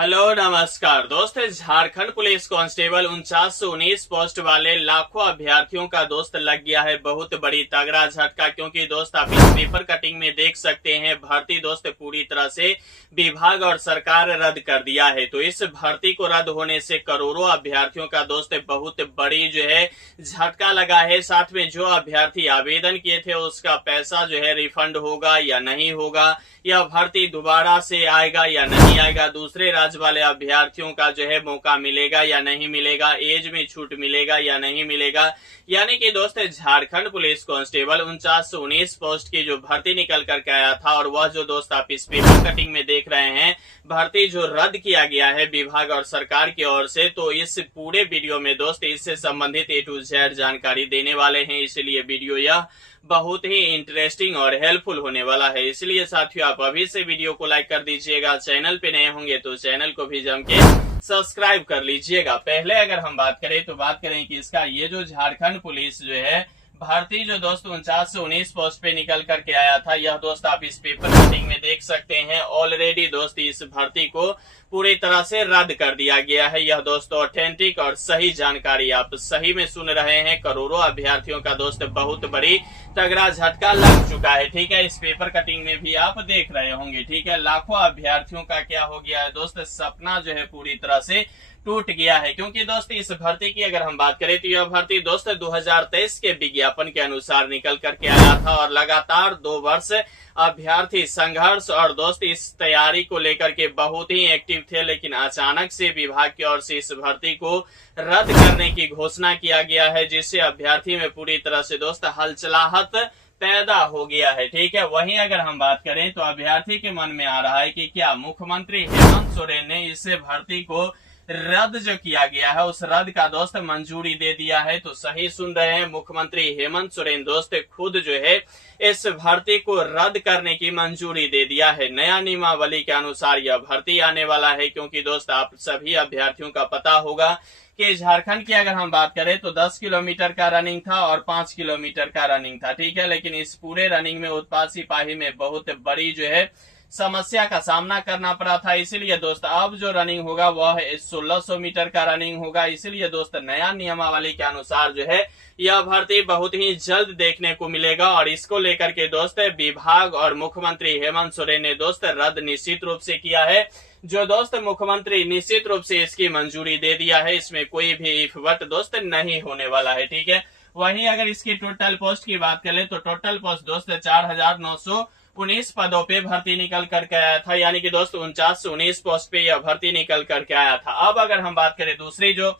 Hello नमस्कार दोस्त। Jharkhand police constable 4919 post वाले लाखों अभ्यर्थियों का दोस्त लग गया है बहुत बड़ी तगड़ा झटका। क्योंकि दोस्त आप इस पेपर कटिंग में देख सकते हैं भर्ती दोस्त पूरी तरह से विभाग और सरकार रद्द कर दिया है। तो इस भर्ती को रद्द होने से करोड़ों अभ्यर्थियों का दोस्त बहुत बड़ी जो है झटका लगा है। साथ में जो अभ्यर्थी आवेदन किए थे उसका पैसा जो है रिफंड होगा या नहीं होगा, यह भर्ती दोबारा से आएगा या नहीं आएगा, दूसरे राज्य वाले अभ्यर्थियों का जो है मौका मिलेगा या नहीं मिलेगा, एज में छूट मिलेगा या नहीं मिलेगा। यानी कि दोस्त झारखंड पुलिस कांस्टेबल 4919 पोस्ट की जो भर्ती निकल करके आया था और वह जो दोस्त आप इस पेपर कटिंग में देख रहे हैं भर्ती जो रद्द किया गया है विभाग और सरकार की ओर से, तो इस पूरे वीडियो में दोस्त इससे संबंधित A to Z जानकारी देने वाले हैं। इसलिए वीडियो यह बहुत ही इंटरेस्टिंग और हेल्पफुल होने वाला है। इसलिए साथियों आप अभी से वीडियो को लाइक कर दीजिएगा, चैनल पे नए होंगे तो चैनल को भी जम के सब्सक्राइब कर लीजिएगा। पहले अगर हम बात करें तो बात करें कि इसका ये जो झारखंड पुलिस जो है भर्ती जो दोस्त 4919 पोस्ट पे निकल करके आया था, यह दोस्त आप इस पेपर कटिंग में देख सकते हैं। ऑलरेडी दोस्त इस भर्ती को पूरी तरह से रद्द कर दिया गया है। यह दोस्त ऑथेंटिक और सही जानकारी आप सही में सुन रहे हैं। करोड़ों अभ्यर्थियों का दोस्त बहुत बड़ी तगड़ा झटका लग चुका है। ठीक है, इस पेपर कटिंग में भी आप देख रहे होंगे। ठीक है, लाखों अभ्यर्थियों का क्या हो गया है दोस्त, सपना जो है पूरी तरह से टूट गया है। क्योंकि दोस्त इस भर्ती की अगर हम बात करें तो यह भर्ती दोस्त 2023 के विज्ञापन के अनुसार निकल करके आया था और लगातार 2 वर्ष अभ्यर्थी संघर्ष और दोस्त इस तैयारी को लेकर के बहुत ही एक्टिव थे। लेकिन अचानक से विभाग की ओर से इस भर्ती को रद्द करने की घोषणा किया गया है, जिससे अभ्यर्थी में पूरी तरह से दोस्त हलचलाहट पैदा हो गया है। ठीक है, वहीं अगर हम बात करें तो अभ्यर्थी के मन में आ रहा है कि क्या मुख्यमंत्री हेमंत सोरेन ने इस भर्ती को रद्द जो किया गया है उस रद्द का दोस्त मंजूरी दे दिया है। तो सही सुन रहे हैं, मुख्यमंत्री हेमंत सोरेन दोस्त खुद जो है इस भर्ती को रद्द करने की मंजूरी दे दिया है। नया नियमावली के अनुसार यह भर्ती आने वाला है। क्योंकि दोस्त आप सभी अभ्यर्थियों का पता होगा कि झारखंड की अगर हम बात करें तो 10 किलोमीटर का रनिंग था और 5 किलोमीटर का रनिंग था। ठीक है, लेकिन इस पूरे रनिंग में उत्पाद सिपाही में बहुत बड़ी जो है समस्या का सामना करना पड़ा था। इसीलिए दोस्त अब जो रनिंग होगा वह 1600 मीटर का रनिंग होगा। इसीलिए दोस्त नया नियमावली के अनुसार जो है यह भर्ती बहुत ही जल्द देखने को मिलेगा और इसको लेकर के दोस्त विभाग और मुख्यमंत्री हेमंत सोरेन ने दोस्त रद्द निश्चित रूप से किया है। जो दोस्त मुख्यमंत्री निश्चित रूप से इसकी मंजूरी दे दिया है, इसमें कोई भी इफ बट दोस्त नहीं होने वाला है। ठीक है, वहीं अगर इसकी टोटल पोस्ट की बात करें तो टोटल पोस्ट दोस्त 4919 पदों पे भर्ती निकल करके आया था। यानी कि दोस्त 4919 पोस्ट पे यह भर्ती निकल करके आया था। अब अगर हम बात करें दूसरी जो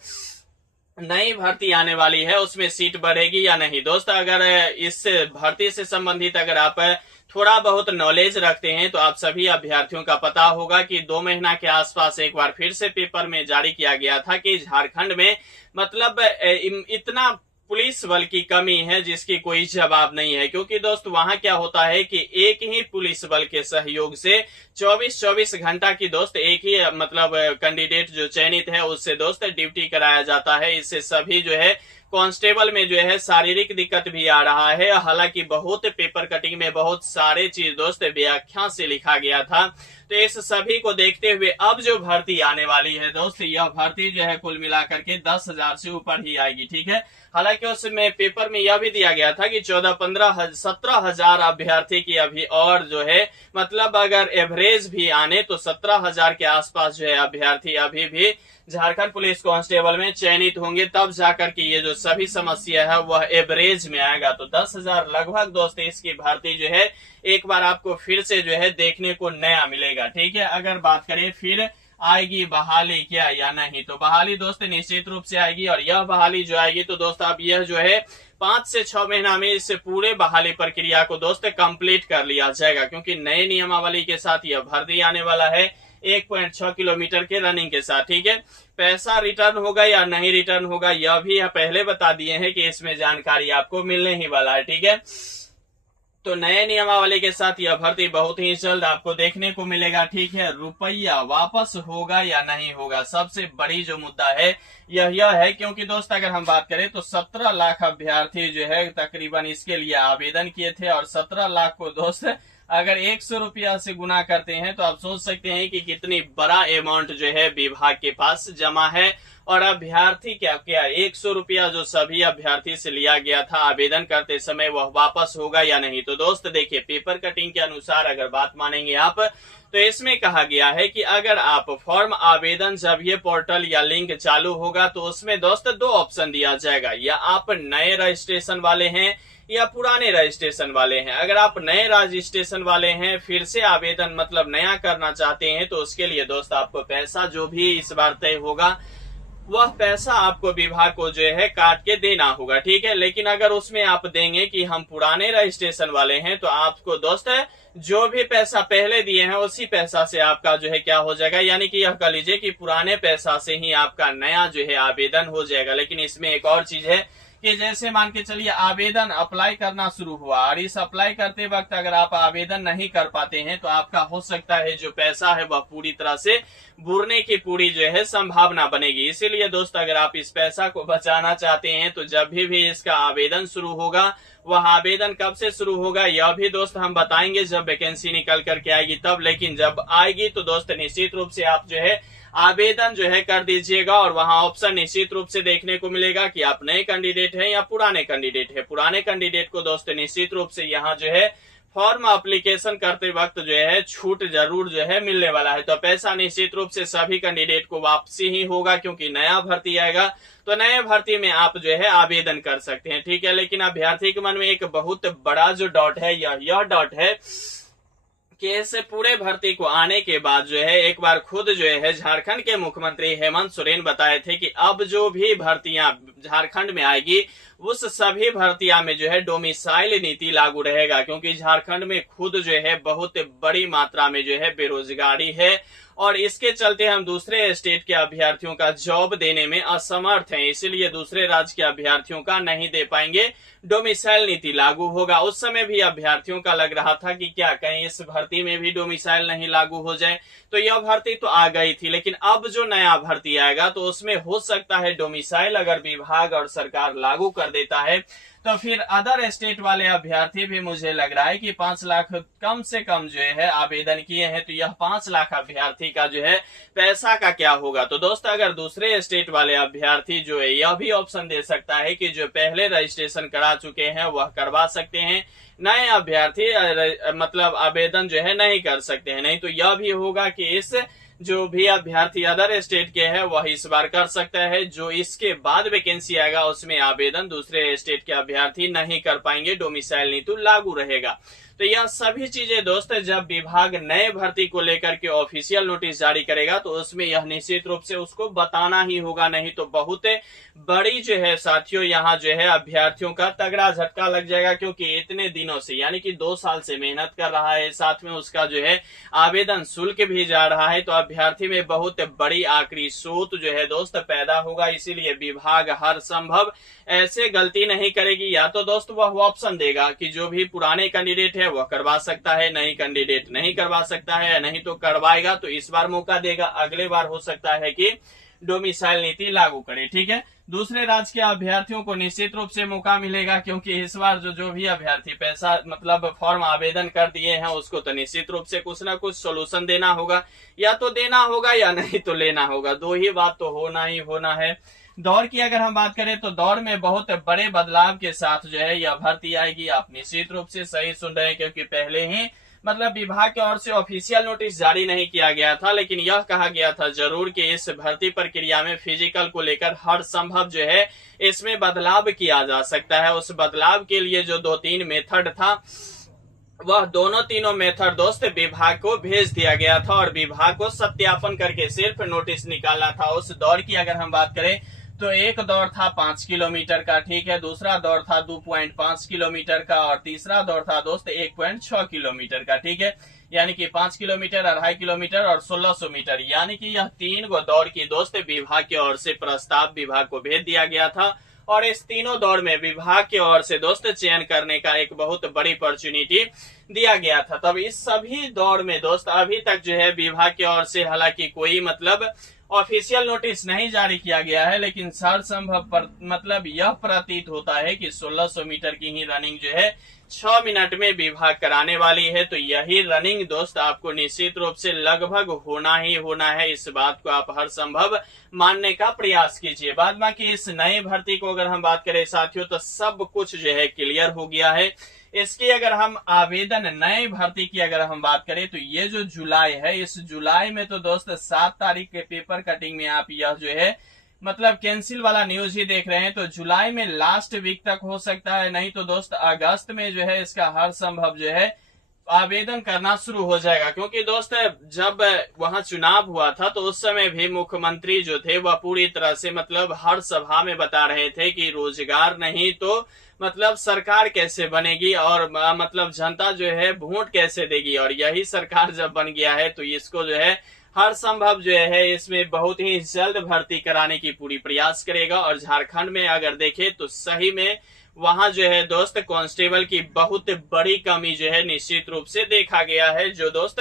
नई भर्ती आने वाली है उसमें सीट बढ़ेगी या नहीं दोस्त, अगर इस भर्ती से संबंधित अगर आप थोड़ा बहुत नॉलेज रखते हैं तो आप सभी अभ्यर्थियों का पता होगा कि 2 महीना के आसपास एक बार फिर से पेपर में जारी किया गया था कि झारखंड में मतलब इतना पुलिस बल की कमी है जिसकी कोई जवाब नहीं है। क्योंकि दोस्त वहां क्या होता है कि एक ही पुलिस बल के सहयोग से 24 घंटा की दोस्त एक ही मतलब कैंडिडेट जो चयनित है उससे दोस्त ड्यूटी कराया जाता है। इससे सभी जो है कांस्टेबल में जो है शारीरिक दिक्कत भी आ रहा है। हालांकि बहुत पेपर कटिंग में बहुत सारे चीज दोस्त व्याख्या से लिखा गया था। तो इस सभी को देखते हुए अब जो भर्ती आने वाली है दोस्त, यह भर्ती जो है कुल मिलाकर के 10,000 से ऊपर ही आएगी। ठीक है, हालांकि उसमें पेपर में यह भी दिया गया था कि 17,000 अभ्यर्थी की अभी और जो है मतलब अगर एवरेज भी आने तो 17,000 के आसपास जो है अभ्यर्थी अभी भी झारखंड पुलिस कांस्टेबल में चयनित होंगे, तब जाकर के ये जो सभी समस्या है वह एवरेज में आएगा। तो 10,000 लगभग दोस्त इसकी भर्ती जो है एक बार आपको फिर से जो है देखने को नया मिलेगा। ठीक है, अगर बात करें फिर आएगी बहाली क्या या नहीं, तो बहाली दोस्त निश्चित रूप से आएगी। और यह बहाली जो आएगी तो दोस्त अब यह जो है 5 से 6 महीना में इस पूरे बहाली प्रक्रिया को दोस्त कंप्लीट कर लिया जाएगा। क्योंकि नए नियमावली के साथ यह भर्ती आने वाला है 1.6 किलोमीटर के रनिंग के साथ। ठीक है, पैसा रिटर्न होगा या नहीं रिटर्न होगा यह भी पहले बता दिए हैं कि इसमें जानकारी आपको मिलने ही वाला है। ठीक है, तो नए नियमावली के साथ यह भर्ती बहुत ही जल्द आपको देखने को मिलेगा। ठीक है, रुपया वापस होगा या नहीं होगा, सबसे बड़ी जो मुद्दा है यह है। क्योंकि दोस्त अगर हम बात करें तो 17 लाख अभ्यर्थी जो है तकरीबन इसके लिए आवेदन किए थे और 17 लाख को दोस्त अगर 100 रुपया से गुना करते हैं तो आप सोच सकते हैं कि कितनी बड़ा अमाउंट जो है विभाग के पास जमा है। और अभ्यर्थी क्या क्या 100 रुपया जो सभी अभ्यर्थी से लिया गया था आवेदन करते समय वह वापस होगा या नहीं। तो दोस्त देखिए, पेपर कटिंग के अनुसार अगर बात मानेंगे आप तो इसमें कहा गया है कि अगर आप फॉर्म आवेदन जब ये पोर्टल या लिंक चालू होगा तो उसमें दोस्त 2 ऑप्शन दिया जाएगा, या आप नए रजिस्ट्रेशन वाले हैं या पुराने रजिस्ट्रेशन वाले हैं। अगर आप नए रजिस्ट्रेशन वाले हैं, फिर से आवेदन मतलब नया करना चाहते हैं, तो उसके लिए दोस्त आपको पैसा जो भी इस बार तय होगा वह पैसा आपको विभाग को जो है काट के देना होगा, ठीक है। लेकिन अगर उसमें आप देंगे कि हम पुराने रजिस्ट्रेशन वाले हैं तो आपको दोस्त जो भी पैसा पहले दिए हैं उसी पैसा से आपका जो है क्या हो जाएगा, यानी कि यह कह लीजिए कि पुराने पैसा से ही आपका नया जो है आवेदन हो जाएगा। लेकिन इसमें एक और चीज है कि जैसे मान के चलिए आवेदन अप्लाई करना शुरू हुआ और इस अप्लाई करते वक्त अगर आप आवेदन नहीं कर पाते हैं तो आपका हो सकता है जो पैसा है वह पूरी तरह से बुरने की पूरी जो है संभावना बनेगी। इसीलिए दोस्त अगर आप इस पैसा को बचाना चाहते हैं तो जब भी इसका आवेदन शुरू होगा, वह आवेदन कब से शुरू होगा यह भी दोस्त हम बताएंगे जब वैकेंसी निकल करके आएगी तब। लेकिन जब आएगी तो दोस्त निश्चित रूप से आप जो है आवेदन जो है कर दीजिएगा और वहां ऑप्शन निश्चित रूप से देखने को मिलेगा कि आप नए कैंडिडेट हैं या पुराने कैंडिडेट हैं। पुराने कैंडिडेट को दोस्त निश्चित रूप से यहाँ जो है फॉर्म एप्लीकेशन करते वक्त जो है छूट जरूर जो है मिलने वाला है। तो पैसा निश्चित रूप से सभी कैंडिडेट को वापसी ही होगा, क्योंकि नया भर्ती आएगा तो नए भर्ती में आप जो है आवेदन कर सकते हैं, ठीक है। लेकिन अभ्यर्थी के मन में एक बहुत बड़ा जो डाउट है यह डाउट है कि इस पूरे भर्ती को आने के बाद जो है एक बार खुद जो है झारखंड के मुख्यमंत्री हेमंत सोरेन बताए थे कि अब जो भी भर्तियां झारखंड में आएगी उस सभी भर्तियां में जो है डोमिसाइल नीति लागू रहेगा, क्योंकि झारखंड में खुद जो है बहुत बड़ी मात्रा में जो है बेरोजगारी है और इसके चलते हम दूसरे स्टेट के अभ्यर्थियों का जॉब देने में असमर्थ हैं, इसीलिए दूसरे राज्य के अभ्यर्थियों का नहीं दे पाएंगे। डोमिसाइल नीति लागू होगा। उस समय भी अभ्यर्थियों का लग रहा था कि क्या कहीं इस भर्ती में भी डोमिसाइल नहीं लागू हो जाए, तो यह भर्ती तो आ गई थी। लेकिन अब जो नया भर्ती आएगा तो उसमें हो सकता है डोमिसाइल अगर विभाग और सरकार लागू कर देता है तो फिर अदर स्टेट वाले अभ्यर्थी भी मुझे लग रहा है कि 5 लाख कम से कम जो है आवेदन किए हैं, तो यह 5 लाख अभ्यर्थी का जो है पैसा का क्या होगा। तो दोस्त अगर दूसरे स्टेट वाले अभ्यर्थी जो है यह भी ऑप्शन दे सकता है कि जो पहले रजिस्ट्रेशन करा चुके हैं वह करवा सकते हैं, नए अभ्यर्थी मतलब आवेदन जो है नहीं कर सकते हैं। नहीं तो यह भी होगा कि इस जो भी अभ्यर्थी अदर स्टेट के हैं वह इस बार कर सकता है, जो इसके बाद वैकेंसी आएगा उसमें आवेदन दूसरे स्टेट के अभ्यर्थी नहीं कर पाएंगे, डोमिसाइल नीति लागू रहेगा। तो यह सभी चीजें दोस्त जब विभाग नए भर्ती को लेकर के ऑफिशियल नोटिस जारी करेगा तो उसमें यह निश्चित रूप से उसको बताना ही होगा, नहीं तो बहुत बड़ी जो है साथियों यहाँ जो है अभ्यर्थियों का तगड़ा झटका लग जाएगा, क्योंकि इतने दिनों से यानी कि 2 साल से मेहनत कर रहा है, साथ में उसका जो है आवेदन शुल्क भी जा रहा है, तो अभ्यर्थी में बहुत बड़ी आखिरी सोच जो है दोस्त पैदा होगा। इसीलिए विभाग हर संभव ऐसे गलती नहीं करेगी, या तो दोस्त वह ऑप्शन देगा कि जो भी पुराने कैंडिडेट है वह करवा सकता है, नई कैंडिडेट नहीं करवा सकता है, नहीं तो करवाएगा तो इस बार मौका देगा, अगले बार हो सकता है कि डोमिसाइल नीति लागू करे, ठीक है। दूसरे राज्य के अभ्यर्थियों को निश्चित रूप से मौका मिलेगा, क्योंकि इस बार जो भी अभ्यर्थी पैसा मतलब फॉर्म आवेदन कर दिए हैं उसको तो निश्चित रूप से कुछ ना कुछ सोल्यूशन देना होगा, या तो देना होगा या नहीं तो लेना होगा, 2 ही बात तो होना ही होना है। दौर की अगर हम बात करें तो दौर में बहुत बड़े बदलाव के साथ जो है यह भर्ती आएगी। आप निश्चित रूप से सही सुन रहे हैं, क्योंकि पहले ही मतलब विभाग की ओर से ऑफिशियल नोटिस जारी नहीं किया गया था, लेकिन यह कहा गया था जरूर कि इस भर्ती प्रक्रिया में फिजिकल को लेकर हर संभव जो है इसमें बदलाव किया जा सकता है। उस बदलाव के लिए जो 2-3 मेथड था वह तीनों मेथड दोस्त विभाग को भेज दिया गया था और विभाग को सत्यापन करके सिर्फ नोटिस निकालना था। उस दौर की अगर हम बात करें तो एक दौर था 5 किलोमीटर का, ठीक है, दूसरा दौर था 2.5 किलोमीटर का और तीसरा दौर था दोस्त 1.6 किलोमीटर का, ठीक है। यानी कि 5 किलोमीटर, 2.5 किलोमीटर और 1600 मीटर, यानी कि यह 3 दौर की दोस्त विभाग की ओर से प्रस्ताव विभाग को भेज दिया गया था और इस तीनों दौर में विभाग की ओर से दोस्त चयन करने का एक बहुत बड़ी अपॉर्चुनिटी दिया गया था। तब इस सभी दौर में दोस्त अभी तक जो है विभाग की ओर से हालांकि कोई मतलब ऑफिशियल नोटिस नहीं जारी किया गया है, लेकिन सर्वसंभव मतलब यह प्रतीत होता है कि 1600 मीटर की ही रनिंग जो है 6 मिनट में विभाग कराने वाली है। तो यही रनिंग दोस्त आपको निश्चित रूप से लगभग होना ही होना है। इस बात को आप हर संभव मानने का प्रयास कीजिए। बाद बाकी इस नए भर्ती को अगर हम बात करें साथियों, तो सब कुछ जो है क्लियर हो गया है। इसकी अगर हम आवेदन नए भर्ती की अगर हम बात करें, तो ये जो जुलाई है, इस जुलाई में तो दोस्त 7 तारीख के पेपर कटिंग में आप यह जो है मतलब कैंसिल वाला न्यूज ही देख रहे हैं। तो जुलाई में लास्ट वीक तक हो सकता है, नहीं तो दोस्त अगस्त में जो है इसका हर संभव जो है आवेदन करना शुरू हो जाएगा। क्योंकि दोस्त जब वहां चुनाव हुआ था तो उस समय भी मुख्यमंत्री जो थे वह पूरी तरह से मतलब हर सभा में बता रहे थे कि रोजगार नहीं तो मतलब सरकार कैसे बनेगी और मतलब जनता जो है वोट कैसे देगी। और यही सरकार जब बन गया है तो इसको जो है हर संभव जो है इसमें बहुत ही जल्द भर्ती कराने की पूरी प्रयास करेगा। और झारखंड में अगर देखें तो सही में वहां जो है दोस्त कांस्टेबल की बहुत बड़ी कमी जो है निश्चित रूप से देखा गया है, जो दोस्त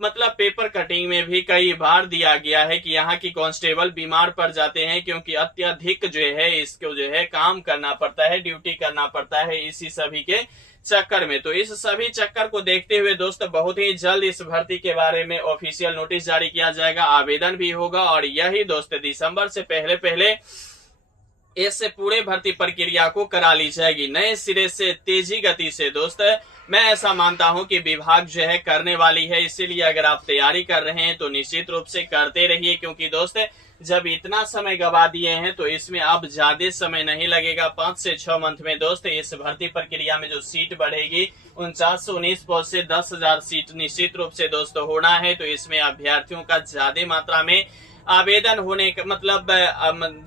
मतलब पेपर कटिंग में भी कई बार दिया गया है कि यहाँ की कांस्टेबल बीमार पड़ जाते हैं, क्योंकि अत्यधिक जो है इसको जो है काम करना पड़ता है, ड्यूटी करना पड़ता है इसी सभी के चक्कर में। तो इस सभी चक्कर को देखते हुए दोस्त बहुत ही जल्द इस भर्ती के बारे में ऑफिशियल नोटिस जारी किया जाएगा, आवेदन भी होगा। और यही दोस्त दिसंबर से पहले पहले इस पूरे भर्ती प्रक्रिया को करा ली जाएगी नए सिरे से, तेजी गति से। दोस्त मैं ऐसा मानता हूं कि विभाग जो है करने वाली है, इसीलिए अगर आप तैयारी कर रहे हैं तो निश्चित रूप से करते रहिए। क्योंकि दोस्त जब इतना समय गवा दिए हैं तो इसमें अब ज्यादा समय नहीं लगेगा। 5 से 6 मंथ में दोस्त इस भर्ती प्रक्रिया में जो सीट बढ़ेगी 4919 पोस्ट से 10,000 सीट निश्चित रूप से दोस्त होना है। तो इसमें अभ्यर्थियों का ज्यादा मात्रा में आवेदन होने का मतलब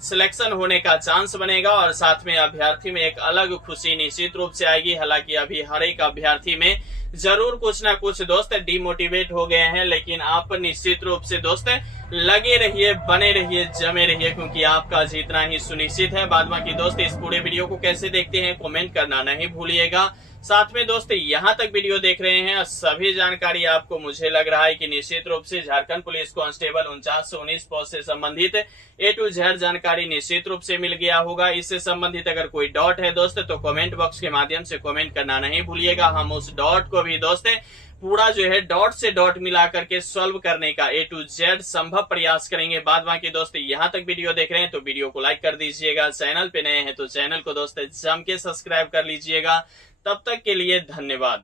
सिलेक्शन होने का चांस बनेगा और साथ में अभ्यर्थी में एक अलग खुशी निश्चित रूप से आएगी। हालांकि अभी हर एक अभ्यर्थी में जरूर कुछ ना कुछ दोस्त डिमोटिवेट हो गए हैं, लेकिन आप निश्चित रूप से दोस्त लगे रहिए, बने रहिए, जमे रहिए, क्योंकि आपका जीतना ही सुनिश्चित है। बाद बाकी दोस्त इस पूरे वीडियो को कैसे देखते हैं कमेंट करना नहीं भूलिएगा। साथ में दोस्त यहाँ तक वीडियो देख रहे हैं, सभी जानकारी आपको मुझे लग रहा है कि निश्चित रूप से झारखंड पुलिस कांस्टेबल 4919 पोस्ट से संबंधित A to Z जानकारी निश्चित रूप से मिल गया होगा। इससे संबंधित अगर कोई डॉट है दोस्त तो कमेंट बॉक्स के माध्यम से कमेंट करना नहीं भूलिएगा। हम उस डॉट को भी दोस्त पूरा जो है डॉट से डॉट मिला करके सॉल्व करने का A to Z संभव प्रयास करेंगे। बाद बाकी दोस्त यहाँ तक वीडियो देख रहे हैं तो वीडियो को लाइक कर दीजिएगा, चैनल पे नए हैं तो चैनल को दोस्त जम के सब्सक्राइब कर लीजिएगा। तब तक के लिए धन्यवाद।